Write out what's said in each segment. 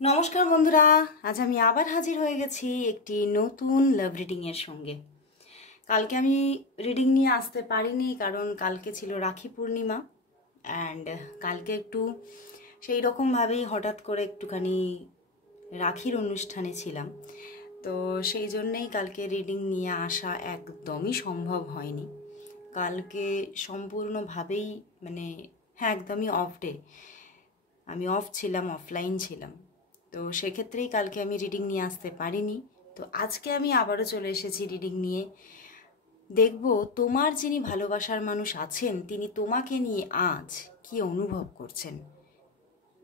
নমস্কার বন্ধুরা, আজ আমি আবার হাজির হয়ে গেছি একটি নতুন লাভ রিডিংয়ের সঙ্গে। কালকে আমি রিডিং নিয়ে আসতে পারিনি কারণ কালকে ছিল রাখি পূর্ণিমা অ্যান্ড কালকে একটু সেই রকমভাবেই হঠাৎ করে একটুখানি রাখির অনুষ্ঠানে ছিলাম। তো সেই জন্যেই কালকে রিডিং নিয়ে আসা একদমই সম্ভব হয়নি। কালকে সম্পূর্ণভাবেই একদমই অফ ডে, আমি অফ ছিলাম, অফলাইন ছিলাম। তো সেক্ষেত্রেই কালকে আমি রিডিং নিয়ে আসতে পারিনি। তো আজকে আমি আবারও চলে এসেছি রিডিং নিয়ে। দেখব তোমার যিনি ভালোবাসার মানুষ আছেন তিনি তোমাকে নিয়ে আজ কি অনুভব করছেন,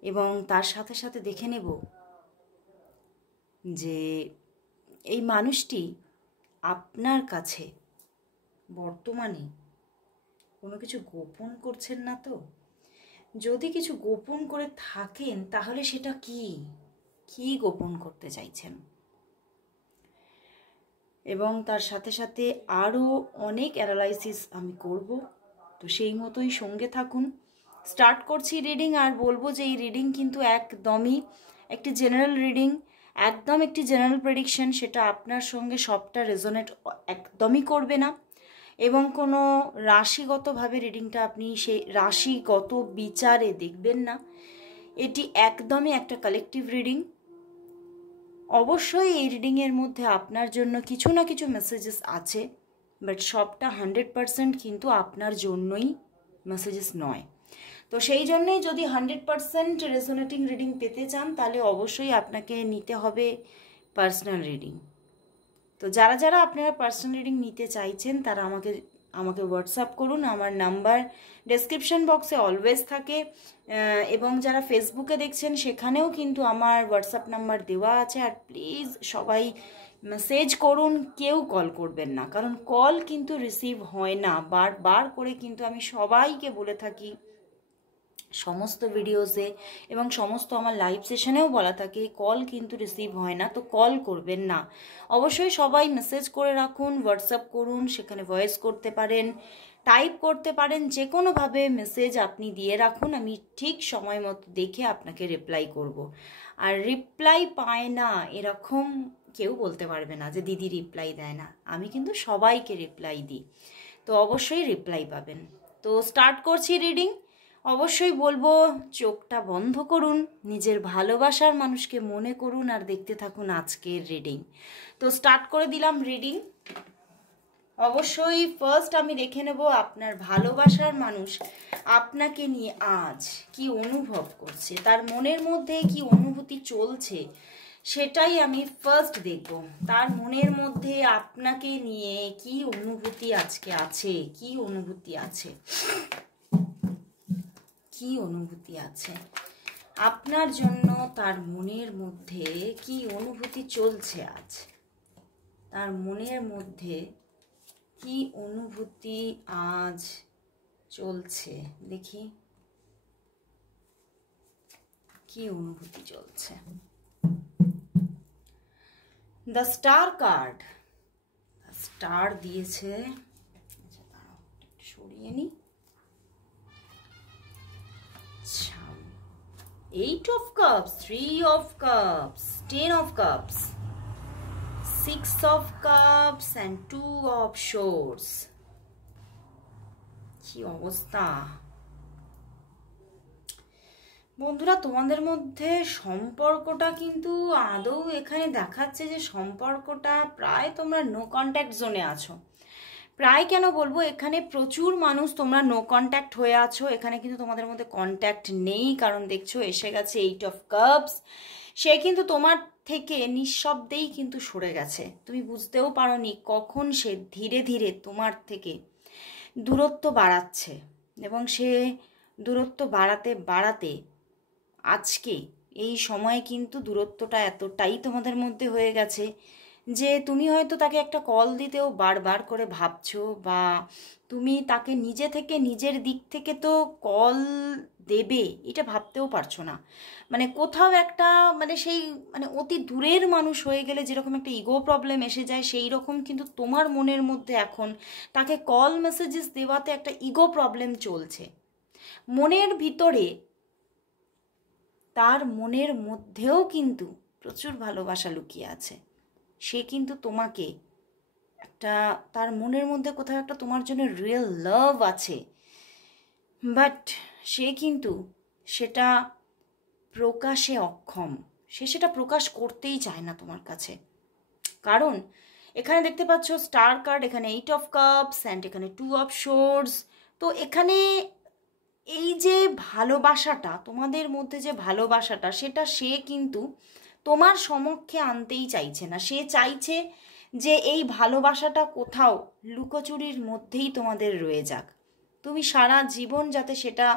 এবং তার সাথে সাথে দেখে নেব যে এই মানুষটি আপনার কাছে বর্তমানে কোনো কিছু গোপন করছেন না তো। যদি কিছু গোপন করে থাকেন তাহলে সেটা কি গোপন করতে চাইছেন, এবং তার সাথে সাথে আরও অনেক অ্যানালাইসিস আমি করব। তো সেই মতোই সঙ্গে থাকুন। স্টার্ট করছি রিডিং, আর বলবো যে এই রিডিং কিন্তু একদমই একটি জেনারেল রিডিং, একদম একটি জেনারেল প্রেডিকশন। সেটা আপনার সঙ্গে সবটা রেজোনেট একদমই করবে না, এবং কোনো রাশিগতভাবে রিডিংটা আপনি সেই রাশিগত বিচারে দেখবেন না। এটি একদমই একটা কালেকটিভ রিডিং। অবশ্যই এই রিডিংয়ের মধ্যে আপনার জন্য কিছু না কিছু মেসেজেস আছে, বাট সবটা 100% কিন্তু আপনার জন্যই মেসেজেস নয়। তো সেই জন্যেই যদি 100% রেজোনেটিং রিডিং পেতে চান তাহলে অবশ্যই আপনাকে নিতে হবে পার্সোনাল রিডিং। তো যারা যারা আপনারা পার্সোনাল রিডিং নিতে চাইছেন তারা আমাকে হোয়াটসঅ্যাপ করুন। আমার নাম্বার ডেসক্রিপশন বক্সে অলওয়েজ থাকে, এবং যারা ফেসবুকে দেখছেন সেখানেও কিন্তু আমার হোয়াটসঅ্যাপ নাম্বার দেওয়া আছে। আর প্লিজ সবাই মেসেজ করুন, কেউ কল করবেন না, কারণ কল কিন্তু রিসিভ হয় না। বারবার করে কিন্তু আমি সবাইকে বলে থাকি সমস্ত ভিডিওসে, এবং সমস্ত আমার লাইভ সেশনেও বলা থাকে কল কিন্তু রিসিভ হয় না। তো কল করবেন না, অবশ্যই সবাই মেসেজ করে রাখুন, হোয়াটসঅ্যাপ করুন, সেখানে ভয়েস করতে পারেন, টাইপ করতে পারেন, যে কোনোভাবে মেসেজ আপনি দিয়ে রাখুন। আমি ঠিক সময় মতো দেখে আপনাকে রিপ্লাই করব। আর রিপ্লাই পায় না এরকম কেউ বলতে পারবে না যে দিদি রিপ্লাই দেয় না। আমি কিন্তু সবাইকে রিপ্লাই দিই, তো অবশ্যই রিপ্লাই পাবেন। তো স্টার্ট করছি রিডিং। অবশ্যই বলবো চোখটা বন্ধ করুন, নিজের ভালোবাসার মানুষকে মনে করুন, আর দেখতে থাকুন আজকের রিডিং। তো স্টার্ট করে দিলাম রিডিং। অবশ্যই ফার্স্ট আমি দেখে নেব আপনার ভালোবাসার মানুষ আপনাকে নিয়ে আজ কি অনুভব করছে, তার মনের মধ্যে কি অনুভূতি চলছে সেটাই আমি ফার্স্ট দেখব। তার মনের মধ্যে আপনাকে নিয়ে কি অনুভূতি আজকে আছে, কি অনুভূতি আছে, কি অনুভূতি আছে আপনার জন্য। তার মনের মধ্যে কি অনুভূতি চলছে আজ, তার মনের মধ্যে কি অনুভূতি আজ চলছে, দেখি কি অনুভূতি চলছে। দ্য স্টার কার্ড, স্টার দিয়েছে। আচ্ছা দাঁড়াও একটু সরিয়ে নি। আচ্ছা, 8 of cups, 3 of cups, 10 of cups, 6 of cups and 2 of swords। কি অবস্থা বন্ধুরা, তোমাদের মধ্যে সম্পর্কটা কিন্তু আদৌ এখানে দেখাচ্ছে যে সম্পর্কটা প্রায় তোমরা নো কন্ট্যাক্ট জোনে আছো। প্রায় কেন বলবো, এখানে প্রচুর মানুষ তোমরা নো কন্ট্যাক্ট হয়ে আছো। এখানে কিন্তু তোমাদের মধ্যে কন্ট্যাক্ট নেই, কারণ দেখছো এসে গেছে 8 of cups। সে কিন্তু তোমার থেকে নিঃশব্দেই কিন্তু সরে গেছে, তুমি বুঝতেও পারোনি কখন সে ধীরে ধীরে তোমার থেকে দূরত্ব বাড়াচ্ছে, এবং সে দূরত্ব বাড়াতে বাড়াতে আজকে এই সময়ে কিন্তু দূরত্বটা এতটাই তোমাদের মধ্যে হয়ে গেছে যে তুমি হয়তো তাকে একটা কল দিতেও বারবার করে ভাবছো, বা তুমি তাকে নিজে থেকে নিজের দিক থেকে তো কল দেবে এটা ভাবতেও পারছো না। কোথাও একটা সেই অতি দূরের মানুষ হয়ে গেলে যেরকম একটা ইগো প্রবলেম এসে যায়, সেই রকম কিন্তু তোমার মনের মধ্যে এখন তাকে কল মেসেজেস দেওয়াতে একটা ইগো প্রবলেম চলছে। মনের ভিতরে তার মনের মধ্যেও কিন্তু প্রচুর ভালোবাসা লুকিয়ে আছে। সে কিন্তু তোমাকে একটা, তার মনের মধ্যে কোথাও একটা তোমার জন্য রিয়েল লাভ আছে, বাট সে কিন্তু সেটা প্রকাশে অক্ষম। সে সেটা প্রকাশ করতেই চায় না তোমার কাছে। কারণ এখানে দেখতে পাচ্ছ স্টার কার্ড, এখানে 8 অফ কাপস অ্যান্ড এখানে 2 অফ সোর্ডস। তো এখানে এই যে ভালোবাসাটা, তোমাদের মধ্যে যে ভালোবাসাটা, সেটা সে কিন্তু তোমার সমক্ষে আনতেই চাইছে না। সে চাইছে যে এই ভালোবাসাটা কোথাও লুকোচুরির মধ্যেই তোমাদের রয়ে যাক। তুমি সারা জীবন যাতে সেটা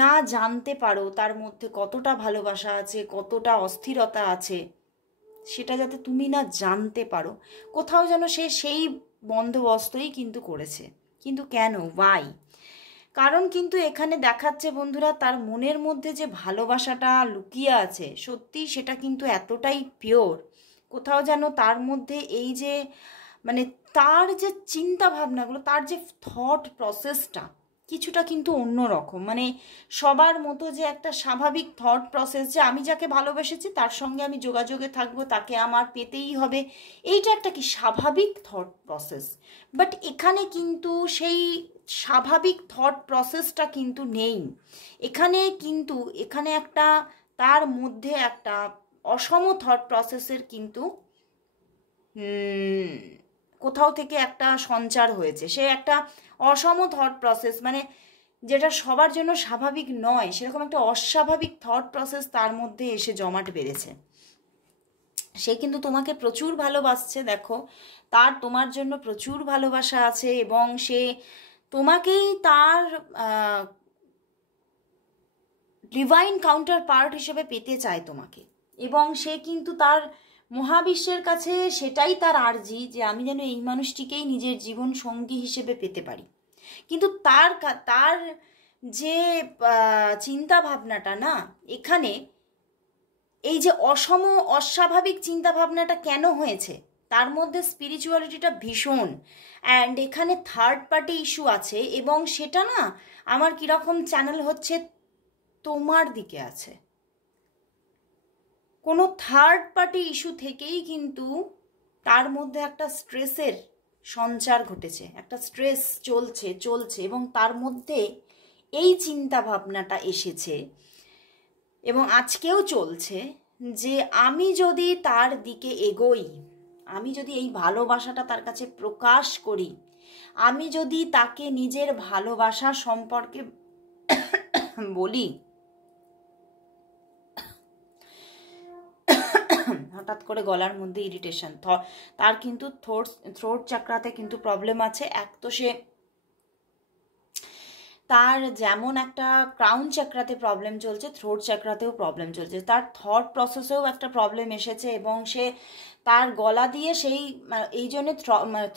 না জানতে পারো, তার মধ্যে কতটা ভালোবাসা আছে, কতটা অস্থিরতা আছে, সেটা যাতে তুমি না জানতে পারো, কোথাও যেন সে সেই বন্দোবস্তই কিন্তু করেছে। কিন্তু কেন, ওয়াই? কারণ কিন্তু এখানে দেখাচ্ছে বন্ধুরা, তার মনের মধ্যে যে ভালোবাসাটা লুকিয়ে আছে, সত্যি সেটা কিন্তু এতটাই পিওর। কোথাও যেন তার মধ্যে এই যে মানে তার যে চিন্তা ভাবনাগুলো, তার যে থট প্রসেসটা কিছুটা কিন্তু অন্য রকম। মানে সবার মতো যে একটা স্বাভাবিক থট প্রসেস, যে আমি যাকে ভালোবেসেছি তার সঙ্গে আমি যোগাযোগে থাকবো, তাকে আমার পেতেই হবে, এইটা একটা কি স্বাভাবিক থট প্রসেস। বাট এখানে কিন্তু সেই স্বাভাবিক থট প্রসেসটা কিন্তু নেই। এখানে কিন্তু এখানে একটা তার মধ্যে একটা অসম থট প্রসেসের কিন্তু কোথাও থেকে একটা সঞ্চার হয়েছে। সে একটা অসম থট প্রসেস, মানে যেটা সবার জন্য স্বাভাবিক নয়, সেরকম একটা অস্বাভাবিক থট প্রসেস তার মধ্যে এসে জমাট বেড়েছে। সে কিন্তু তোমাকে প্রচুর ভালোবাসছে, দেখো তার তোমার জন্য প্রচুর ভালোবাসা আছে, এবং সে তোমাকেই তার ডিভাইন কাউন্টার পার্ট হিসেবে পেতে চায় তোমাকে। এবং সে কিন্তু তার মহাবিশ্বের কাছে সেটাই তার আর্জি, যে আমি যেন এই মানুষটিকেই নিজের জীবন সঙ্গী হিসেবে পেতে পারি। কিন্তু তার তার যে চিন্তা ভাবনাটা না, এখানে এই যে অস্বাভাবিক চিন্তা ভাবনাটা কেন হয়েছে, তার মধ্যে স্পিরিচুয়ালিটিটা ভীষণ, অ্যান্ড এখানে থার্ড পার্টি ইস্যু আছে, এবং সেটা না আমার কীরকম চ্যানেল হচ্ছে তোমার দিকে আছে। কোনো থার্ড পার্টি ইস্যু থেকেই কিন্তু তার মধ্যে একটা স্ট্রেসের সঞ্চার ঘটেছে, একটা স্ট্রেস চলছে এবং তার মধ্যে এই চিন্তা ভাবনাটা এসেছে এবং আজকেও চলছে, যে আমি যদি তার দিকে এগোই, আমি যদি এই ভালোবাসাটা তার কাছে প্রকাশ করি, আমি যদি তাকে নিজের ভালোবাসা সম্পর্কে বলি, হঠাৎ করে গলার মধ্যে ইরিটেশন, তার কিন্তু থ্রোট চাকরাতে কিন্তু প্রবলেম আছে। এক তো সে তার যেমন একটা ক্রাউন চাকরাতে প্রবলেম চলছে, থ্রোট চাকরাতেও প্রবলেম চলছে, তার থট প্রসেসেও একটা প্রবলেম এসেছে, এবং সে তার গলা দিয়ে সেই এই জন্য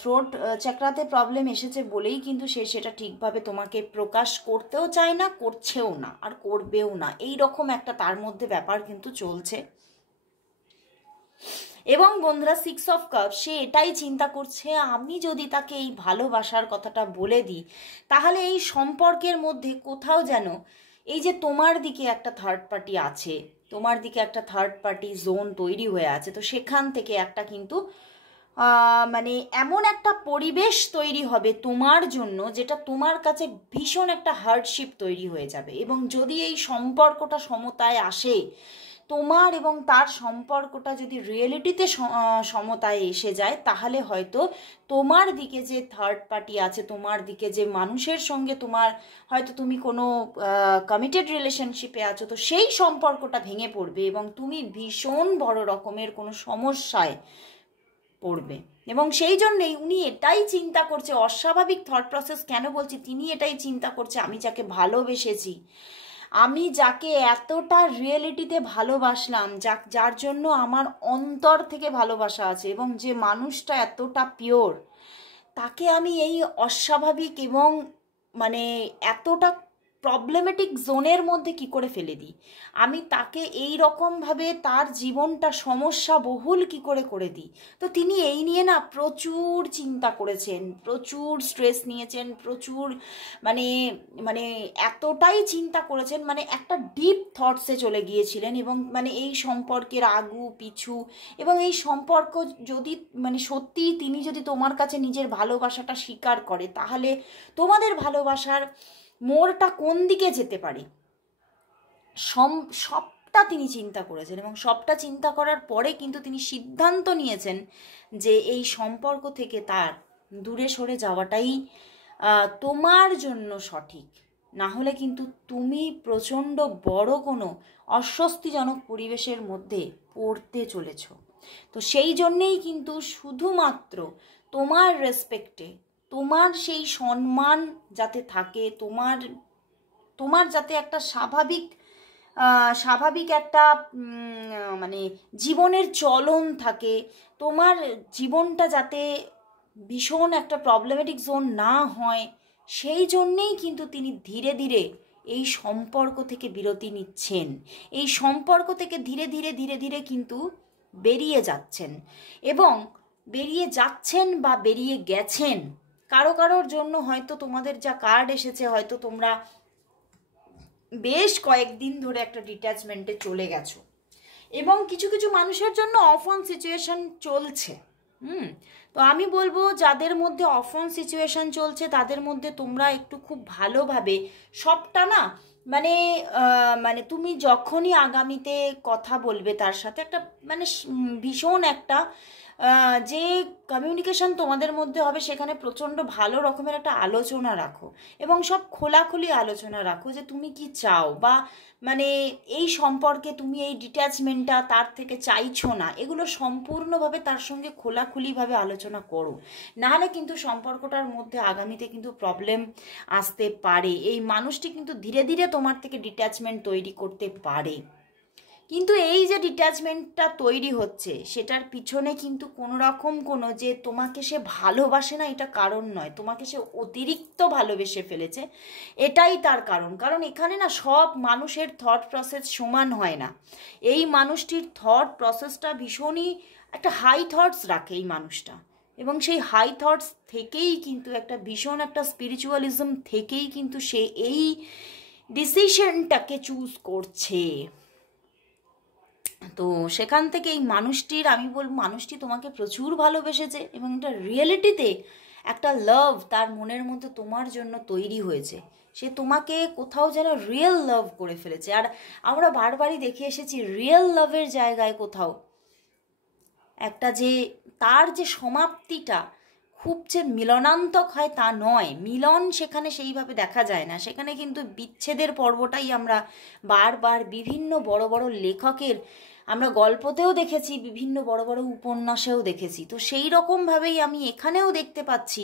থ্রোট চাকরাতে প্রবলেম এসেছে বলেই কিন্তু সে সেটা ঠিকভাবে তোমাকে প্রকাশ করতেও চায় না, করছেও না, আর করবেও না। এই রকম একটা তার মধ্যে ব্যাপার কিন্তু চলছে। এবং বন্ধুরা, 6 অফ কাপ, সে এটাই চিন্তা করছে, আমি যদি তাকে এই ভালোবাসার কথাটা বলে দিই, তাহলে এই সম্পর্কের মধ্যে কোথাও যেন এই যে তোমার দিকে একটা থার্ড পার্টি আছে, তোমার দিকে একটা থার্ড পার্টি জোন তৈরি হয়ে আছে, তো সেখান থেকে একটা কিন্তু মানে এমন একটা পরিবেশ তৈরি হবে তোমার জন্য, যেটা তোমার কাছে ভীষণ একটা হার্ডশিপ তৈরি হয়ে যাবে। এবং যদি এই সম্পর্কটা সমতায় আসে, তোমার এবং তার সম্পর্কটা যদি রিয়েলিটিতে সমতায় এসে যায়, তাহলে হয়তো তোমার দিকে যে থার্ড পার্টি আছে, তোমার দিকে যে মানুষের সঙ্গে তোমার হয়তো তুমি কোনো কমিটেড রিলেশনশিপে আছো, তো সেই সম্পর্কটা ভেঙে পড়বে এবং তুমি ভীষণ বড় রকমের কোনো সমস্যায় পড়বে। এবং সেই জন্যেই উনি এটাই চিন্তা করছে, অস্বাভাবিক থট প্রসেস কেন বলছি, তিনি এটাই চিন্তা করছে, আমি যাকে ভালোবেসেছি, আমি যাকে এতটা রিয়েলিটিতে ভালোবাসলাম, যার জন্য আমার অন্তর থেকে ভালোবাসা আছে, এবং যে মানুষটা এতটা পিওর, তাকে আমি এই অস্বাভাবিক এবং মানে এতটা প্রবলেমেটিক জোনের মধ্যে কি করে ফেলে দিই, আমি তাকে এই রকমভাবে তার জীবনটা সমস্যা বহুল কি করে করে দিই। তো তিনি এই নিয়ে না প্রচুর চিন্তা করেছেন, প্রচুর স্ট্রেস নিয়েছেন, প্রচুর মানে মানে এতটাই চিন্তা করেছেন, মানে একটা ডিপ থটসে চলে গিয়েছিলেন। এবং মানে এই সম্পর্কের আগু পিছু, এবং এই সম্পর্ক যদি মানে সত্যি তিনি যদি তোমার কাছে নিজের ভালোবাসাটা স্বীকার করে, তাহলে তোমাদের ভালোবাসার মোড়টা কোন দিকে যেতে পারে সবটা তিনি চিন্তা করেছেন। এবং সবটা চিন্তা করার পরে কিন্তু তিনি সিদ্ধান্ত নিয়েছেন যে এই সম্পর্ক থেকে তার দূরে সরে যাওয়াটাই তোমার জন্য সঠিক। না হলে কিন্তু তুমি প্রচণ্ড বড় কোনো অস্বস্তিজনক পরিবেশের মধ্যে পড়তে চলেছ। তো সেই জন্যেই কিন্তু শুধুমাত্র তোমার রেসপেক্টে, তোমার সেই সম্মান যাতে থাকে, তোমার যাতে একটা স্বাভাবিক একটা মানে জীবনের চলন থাকে, তোমার জীবনটা যাতে ভীষণ একটা প্রবলেমেটিক জোন না হয়, সেই জন্যেই কিন্তু তিনি ধীরে ধীরে এই সম্পর্ক থেকে বিরতি নিচ্ছেন। এই সম্পর্ক থেকে ধীরে ধীরে কিন্তু বেরিয়ে যাচ্ছেন। এবং বেরিয়ে যাচ্ছেন বা বেরিয়ে গেছেন, কারোর জন্য হয়তো তোমাদের যা কার্ড এসেছে, হয়তো তোমরা বেশ কয়েকদিন ধরে একটা ডিট্যাচমেন্টে চলে গেছো, এবং কিছু কিছু মানুষের জন্য অফ অন সিচুয়েশন চলছে। তো আমি বলবো যাদের মধ্যে অফ অন সিচুয়েশন চলছে, তাদের মধ্যে তোমরা একটু খুব ভালোভাবে সবটা না মানে তুমি যখনই আগামীতে কথা বলবে তার সাথে, একটা মানে ভীষণ একটা যে কমিউনিকেশন তোমাদের মধ্যে হবে, সেখানে প্রচণ্ড ভালো রকমের একটা আলোচনা রাখো, এবং সব খোলাখুলি আলোচনা রাখো যে তুমি কি চাও, বা মানে এই সম্পর্কে তুমি এই ডিট্যাচমেন্টটা তার থেকে চাইছো না, এগুলো সম্পূর্ণভাবে তার সঙ্গে খোলাখুলিভাবে আলোচনা করো। নাহলে কিন্তু সম্পর্কটার মধ্যে আগামীতে কিন্তু প্রবলেম আসতে পারে। এই মানুষটি কিন্তু ধীরে ধীরে তোমার থেকে ডিট্যাচমেন্ট তৈরি করতে পারে। কিন্তু এই যে ডিট্যাচমেন্টটা তৈরি হচ্ছে, সেটার পিছনে কিন্তু কোনো রকম কোনো যে তোমাকে সে ভালোবাসে না এটা কারণ নয়, তোমাকে সে অতিরিক্ত ভালোবেসে ফেলেছে এটাই তার কারণ। কারণ এখানে না সব মানুষের থট প্রসেস সমান হয় না। এই মানুষটির থট প্রসেসটা ভীষণই একটা হাই থটস রাখে এই মানুষটা, এবং সেই হাই থটস থেকেই কিন্তু একটা ভীষণ একটা স্পিরিচুয়ালিজম থেকেই কিন্তু সে এই ডিসিশনটাকে চুজ করছে। তো সেখান থেকে এই মানুষটির, আমি বলবো মানুষটি তোমাকে প্রচুর ভালোবেসেছে, এবং একটা রিয়েলিটিতে একটা লাভ তার মনের মধ্যে তোমার জন্য তৈরি হয়েছে। সে তোমাকে কোথাও যেন রিয়েল লাভ করে ফেলেছে। আর আমরা বারবারই দেখে এসেছি রিয়েল লাভের জায়গায় কোথাও একটা যে তার যে সমাপ্তিটা খুব যে মিলনান্তক হয় তা নয়, মিলন সেখানে সেইভাবে দেখা যায় না। সেখানে কিন্তু বিচ্ছেদের পর্বটাই আমরা বারবার বিভিন্ন বড় বড় লেখকের আমরা গল্পতেও দেখেছি, বিভিন্ন বড় বড় উপন্যাসেও দেখেছি। তো সেই রকমভাবেই আমি এখানেও দেখতে পাচ্ছি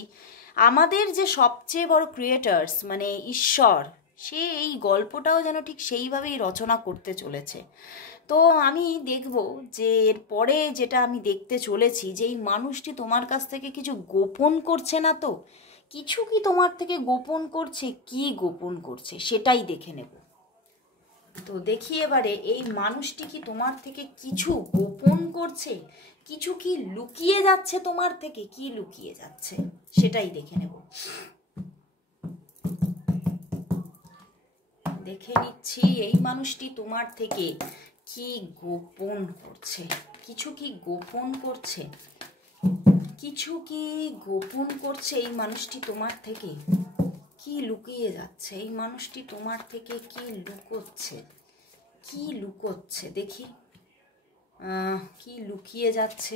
আমাদের যে সবচেয়ে বড় ক্রিয়েটার্স মানে ঈশ্বর, সে এই গল্পটাও যেন ঠিক সেইভাবেই রচনা করতে চলেছে। তো আমি দেখব যে এরপরে যেটা আমি দেখতে চলেছি, যে এই মানুষটি তোমার কাছ থেকে কিছু গোপন করছে না, তো কিছু কি তোমার থেকে গোপন করছে, কি গোপন করছে সেটাই দেখে নেব। তো দেখি এবারে এই মানুষটি কি তোমার থেকে কিছু গোপন করছে, কিছু কি লুকিয়ে যাচ্ছে তোমার থেকে, কি লুকিয়ে যাচ্ছে সেটাই দেখে নেব। দেখে নিচ্ছি এই মানুষটি তোমার থেকে কি গোপন করছে, কিছু কি গোপন করছে, কিছু কি গোপন করছে এই মানুষটি তোমার থেকে, কি লুকিয়ে যাচ্ছে এই মানুষটি তোমার থেকে, কি লুকোচ্ছে, কি লুকোচ্ছে দেখি কি লুকিয়ে যাচ্ছে।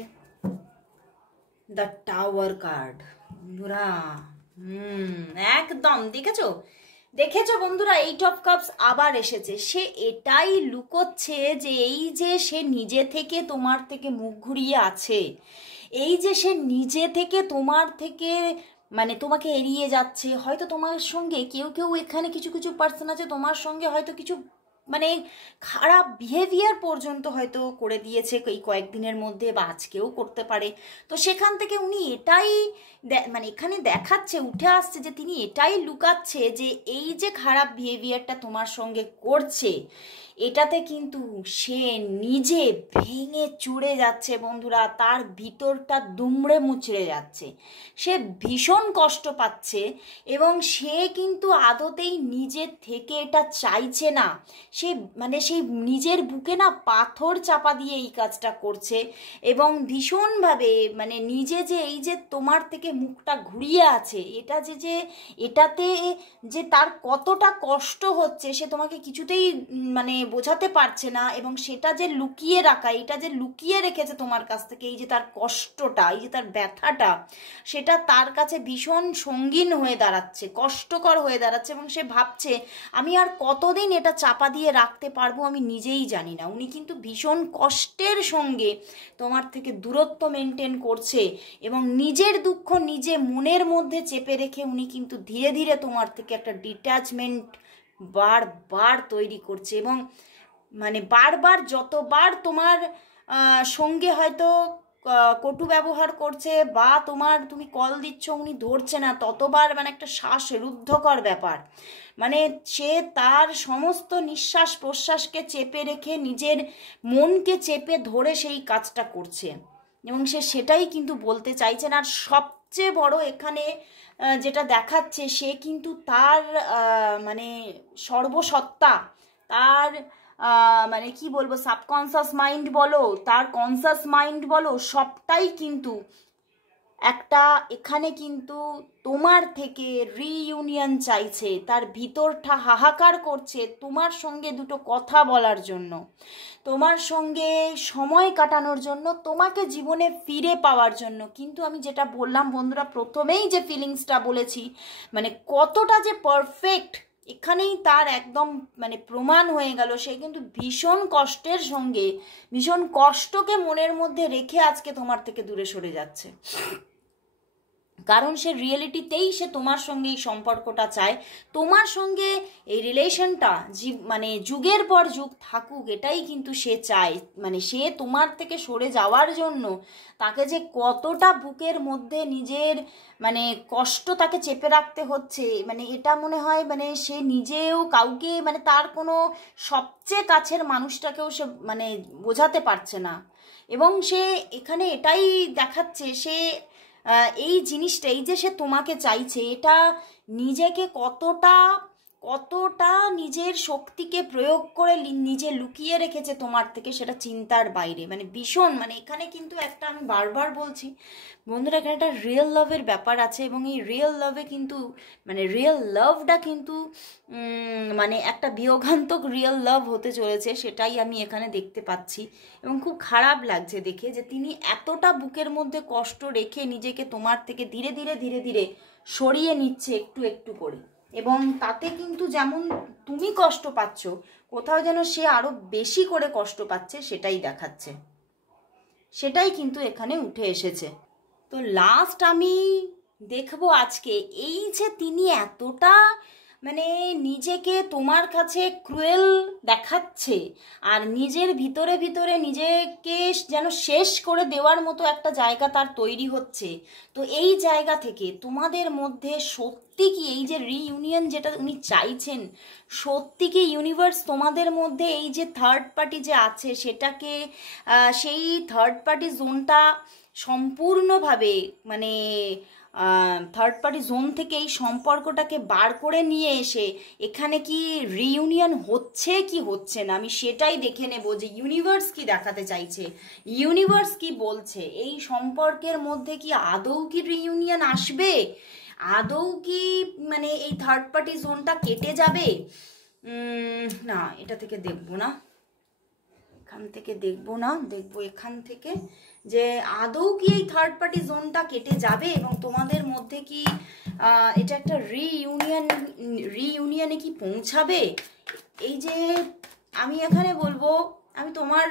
দ্য টাওয়ার কার্ড বন্ধুরা, একদম দেখেছো বন্ধুরা, 8 অফ কাপস আবার এসেছে। সে এটাই লুকোচ্ছে যে এই যে সে নিজে থেকে তোমার থেকে মুখ ঘুরিয়ে আছে, এই যে সে নিজে থেকে তোমার থেকে মানে তোমাকে এড়িয়ে যাচ্ছে। হয়তো তোমার সঙ্গে কেউ এখানে কিছু পার্সন আছে তোমার সঙ্গে হয়তো কিছু মানে খারাপ বিহেভিয়ার পর্যন্ত হয়তো করে দিয়েছে এই কয়েকদিনের মধ্যে, বা আজকেও করতে পারে। তো সেখান থেকে উনি এটাই মানে এখানে দেখাচ্ছে, উঠে আসছে যে তিনি এটাই লুকাচ্ছে যে এই যে খারাপ বিহেভিয়ারটা তোমার সঙ্গে করছে, এটাতে কিন্তু সে নিজে ভেঙে চুরে যাচ্ছে বন্ধুরা, তার ভিতরটা দুমড়ে মুচড়ে যাচ্ছে, সে ভীষণ কষ্ট পাচ্ছে এবং সে কিন্তু আদতেই নিজের থেকে এটা চাইছে না। সে মানে সেই নিজের বুকে না পাথর চাপা দিয়ে এই কাজটা করছে এবং ভীষণভাবে মানে নিজে যে এই যে তোমার থেকে মুখটা ঘুরিয়ে আছে, এটা যে এটাতে যে তার কতটা কষ্ট হচ্ছে সে তোমাকে কিছুতেই মানে বোঝাতে পারছে না, এবং সেটা যে লুকিয়ে রাখা, এটা যে লুকিয়ে রেখেছে তোমার কাছ থেকে, এই যে তার কষ্টটা, এই যে তার ব্যথাটা, সেটা তার কাছে ভীষণ সঙ্গীন হয়ে দাঁড়াচ্ছে, কষ্টকর হয়ে দাঁড়াচ্ছে, এবং সে ভাবছে আমি আর কতদিন এটা চাপা দিয়ে রাখতে পারবো আমি নিজেই জানি না। উনি কিন্তু ভীষণ কষ্টের সঙ্গে তোমার থেকে দূরত্ব মেনটেন করছে এবং নিজের দুঃখ নিজে মনের মধ্যে চেপে রেখে উনি কিন্তু ধীরে ধীরে তোমার থেকে একটা ডিট্যাচমেন্ট বারবার তৈরি করছে, এবং মানে বারবার যতবার তোমার সঙ্গে হয়তো কটু ব্যবহার করছে বা তুমি কল দিচ্ছ উনি ধরছে না, ততবার মানে একটা শ্বাসরুদ্ধকর ব্যাপার, মানে সে তার সমস্ত নিঃশ্বাস প্রশ্বাসকে চেপে রেখে নিজের মনকে চেপে ধরে সেই কাজটা করছে, এবং সে সেটাই কিন্তু বলতে চাইছেন। আর সবচেয়ে বড় এখানে যেটা দেখাচ্ছে, সে কিন্তু তার মানে সর্বসত্তা, তার মানে কি বলবো, সাবকনসিয়াস মাইন্ড বলো, তার কনসিয়াস মাইন্ড বলো, সবটাই কিন্তু একটা এখানে কিন্তু তোমার থেকে রিইউনিয়ন চাইছে, তার ভিতরটা হাহাকার করছে তোমার সঙ্গে দুটো কথা বলার জন্য, তোমার সঙ্গে সময় কাটানোর জন্য, তোমাকে জীবনে ফিরে পাওয়ার জন্য। কিন্তু আমি যেটা বললাম বন্ধুরা, প্রথমেই যে ফিলিংসটা বলেছি, মানে কতটা যে পারফেক্ট, এখানেই তার একদম মানে প্রমাণ হয়ে গেল। সে কিন্তু ভীষণ কষ্টের সঙ্গে, ভীষণ কষ্টকে মনের মধ্যে রেখে আজকে তোমার থেকে দূরে সরে যাচ্ছে, কারণ সে রিয়েলিটিতেই সে তোমার সঙ্গে এই সম্পর্কটা চায়, তোমার সঙ্গে এই রিলেশনটা মানে যুগের পর যুগ থাকুক, এটাই কিন্তু সে চায়। মানে সে তোমার থেকে সরে যাওয়ার জন্য তাকে যে কতটা বুকের মধ্যে নিজের মানে কষ্ট তাকে চেপে রাখতে হচ্ছে, মানে এটা মনে হয় মানে সে নিজেও কাউকে, মানে তার কোনো সবচেয়ে কাছের মানুষটাকেও সে মানে বোঝাতে পারছে না, এবং সে এখানে এটাই দেখাচ্ছে, সে এই জিনিসটা, এই যে সে তোমাকে চাইছে, এটা নিজেকে কতটা কতটা নিজের শক্তিকে প্রয়োগ করে নিজে লুকিয়ে রেখেছে তোমার থেকে, সেটা চিন্তার বাইরে। মানে ভীষণ, মানে এখানে কিন্তু একটা, আমি বারবার বলছি বন্ধুরা, এখানে একটা রিয়েল লাভের ব্যাপার আছে, এবং এই রিয়েল লাভে কিন্তু মানে রিয়েল লাভটা কিন্তু মানে একটা বিয়োগান্তক রিয়েল লাভ হতে চলেছে, সেটাই আমি এখানে দেখতে পাচ্ছি, এবং খুব খারাপ লাগছে দেখে যে তিনি এতটা বুকের মধ্যে কষ্ট রেখে নিজেকে তোমার থেকে ধীরে ধীরে ধীরে ধীরে সরিয়ে নিচ্ছে একটু একটু করে, এবং তাতে কিন্তু যেমন তুমি কষ্ট পাচ্ছ, কোথাও যেন সে আরো বেশি করে কষ্ট পাচ্ছে, সেটাই দেখাচ্ছে, সেটাই কিন্তু এখানে উঠে এসেছে। তো লাস্ট আমি দেখবো আজকে এই যে তিনি এতটা মানে নিজেকে তোমার কাছে ক্রুয়েল দেখাচ্ছে, আর নিজের ভিতরে ভিতরে নিজেকে যেন শেষ করে দেওয়ার মতো একটা জায়গা তার তৈরি হচ্ছে। তো এই জায়গা থেকে তোমাদের মধ্যে সত্যি কি এই যে রিইউনিয়ন যেটা উনি চাইছেন, সত্যি কি ইউনিভার্স তোমাদের মধ্যে এই যে থার্ড পার্টি যে আছে সেটাকে সেই থার্ড পার্টি জোনটা সম্পূর্ণভাবে মানে থার্ড পার্টি জোন থেকে এই সম্পর্কটাকে বার করে নিয়ে এসে এখানে কি রিইউনিয়ন হচ্ছে কি হচ্ছে না, আমি সেটাই দেখে নেব যে ইউনিভার্স কি দেখাতে চাইছে, ইউনিভার্স কি বলছে, এই সম্পর্কের মধ্যে কি আদৌ কি রিইউনিয়ন আসবে, আদৌ কি মানে এই থার্ড পার্টি জোনটা কেটে যাবে। না, এটা থেকে দেখবো না, এখান থেকে দেখবো না, দেখবো এখান থেকে যে আদৌ কি এই থার্ড পার্টি জোনটা কেটে যাবে এবং তোমাদের মধ্যে কি এটা একটা রিইউনিয়নে কি পৌঁছাবে। এই যে আমি এখানে বলবো, আমি তোমার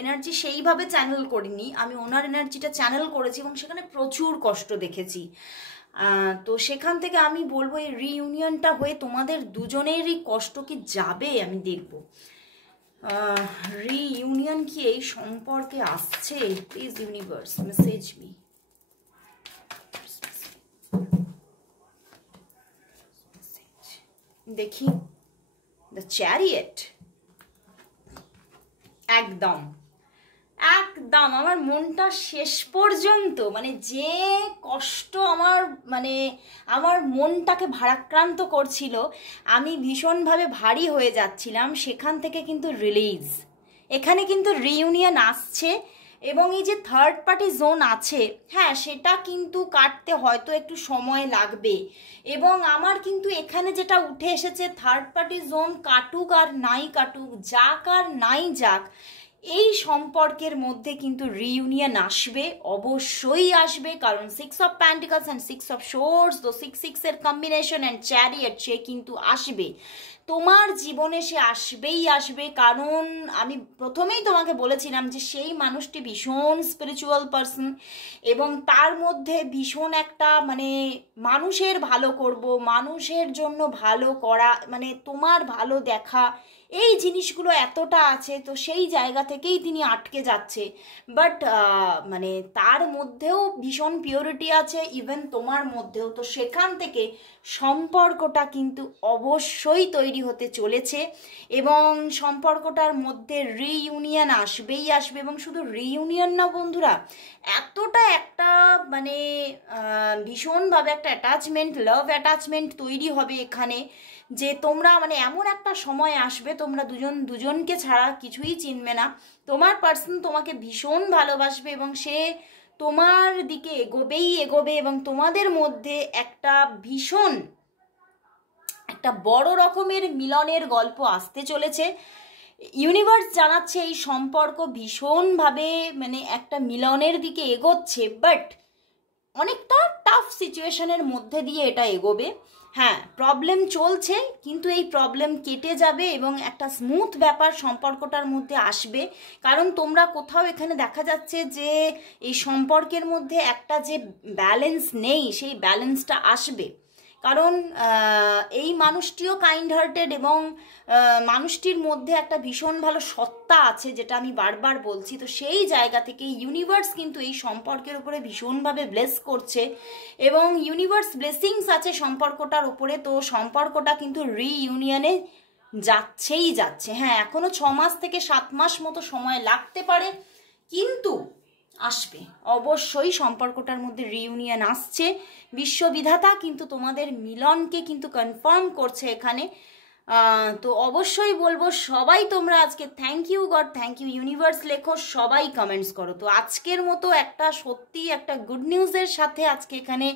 এনার্জি সেইভাবে চ্যানেল করিনি, আমি ওনার এনার্জিটা চ্যানেল করেছি এবং সেখানে প্রচুর কষ্ট দেখেছি। তো সেখান থেকে আমি বলবো এই রিইউনিয়নটা হয়ে তোমাদের দুজনেরই কষ্ট কি যাবে আমি দেখব। রিইউনিয়ন কি এই সম্পর্কে আসছে? Please universe message me. দেখি দ্য চ্যারিয়েট। একদম একদম আমার মনটা শেষ পর্যন্ত মানে যে কষ্ট আমার মনটাকে ভারাক্রান্ত করছিল, আমি ভীষণভাবে ভারী হয়ে যাচ্ছিলাম, সেখান থেকে কিন্তু রিলিজ, এখানে কিন্তু রিইউনিয়ন আসছে। এবং এই যে থার্ড পার্টি জোন আছে, হ্যাঁ সেটা কিন্তু কাটতে হয়তো একটু সময় লাগবে। এবং আমার কিন্তু এখানে যেটা উঠে এসেছে, থার্ড পার্টি জোন কাটুক আর নাই কাটুক, যাক আর নাই যাক, এই সম্পর্কের মধ্যে কিন্তু রিইউনিয়ন আসবে, অবশ্যই আসবে। কারণ 6 of pentacles and 6 of swords, তো 6 এর কম্বিনেশন অ্যান্ড চ্যারিয়েট, সে কিন্তু আসবে তোমার জীবনে, সে আসবেই আসবে। কারণ আমি প্রথমেই তোমাকে বলেছিলাম যে সেই মানুষটি ভীষণ স্পিরিচুয়াল পারসন, এবং তার মধ্যে ভীষণ একটা মানে মানুষের ভালো করব, মানুষের জন্য ভালো করা, মানে তোমার ভালো দেখা, এই জিনিসগুলো এতটা আছে। তো সেই জায়গা থেকেই তিনি আটকে যাচ্ছে, বাট মানে তার মধ্যেও ভীষণ পিওরিটি আছে, ইভেন তোমার মধ্যেও। তো সেখান থেকে সম্পর্কটা কিন্তু অবশ্যই তৈরি হতে চলেছে, এবং সম্পর্কটার মধ্যে রিইউনিয়ন আসবেই আসবে। এবং শুধু রিইউনিয়ন না বন্ধুরা, এতটা একটা মানে ভীষণভাবে একটা অ্যাটাচমেন্ট, লাভ অ্যাটাচমেন্ট তৈরি হবে এখানে, যে তোমরা মানে এমন একটা সময় আসবে তোমরা দুজনকে ছাড়া কিছুই চিনবে না। তোমার পার্সন তোমাকে ভীষণ ভালোবাসবে এবং সে তোমার দিকে এগোবেই এগোবে, এবং তোমাদের মধ্যে একটা ভীষণ একটা বড় রকমের মিলনের গল্প আসতে চলেছে। ইউনিভার্স জানাচ্ছে এই সম্পর্ক ভীষণভাবে মানে একটা মিলনের দিকে এগোচ্ছে, বাট অনেকটা টাফ সিচুয়েশনের মধ্যে দিয়ে এটা এগোবে। হ্যাঁ, প্রবলেম চলছে, কিন্তু এই প্রবলেম কেটে যাবে এবং একটা স্মুথ ব্যাপার সম্পর্কটার মধ্যে আসবে। কারণ তোমরা কোথাও এখানে দেখা যাচ্ছে যে এই সম্পর্কের মধ্যে একটা যে ব্যালেন্স নেই, সেই ব্যালেন্সটা আসবে। কারণ এই মানুষটিও কাইন্ড হার্টেড, এবং মানুষটির মধ্যে একটা ভীষণ ভালো সত্তা আছে, যেটা আমি বারবার বলছি। তো সেই জায়গা থেকে ইউনিভার্স কিন্তু এই সম্পর্কের উপরে ভীষণভাবে ব্লেস করছে, এবং ইউনিভার্স ব্লেসিংস আছে সম্পর্কটার উপরে। তো সম্পর্কটা কিন্তু রিইউনিয়নে যাচ্ছেই যাচ্ছে। হ্যাঁ, এখনো 6 মাস থেকে 7 মাস মতো সময় লাগতে পারে, কিন্তু আসবে অবশ্যই। সম্পর্কটার মধ্যে রিইউনিয়ন আসছে, বিশ্ববিধাতা কিন্তু তোমাদের মিলনকে কিন্তু কনফার্ম করছে এখানে। তো অবশ্যই বলবো সবাই তোমরা আজকে thank you God, thank you universe লেখো, সবাই কমেন্টস করো। তো আজকের মতো একটা সত্যি একটা গুড নিউজের সাথে আজকে এখানে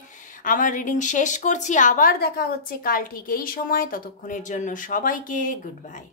আমার রিডিং শেষ করছি। আবার দেখা হচ্ছে কাল ঠিক এই সময়, ততক্ষণের জন্য সবাইকে গুড বাই।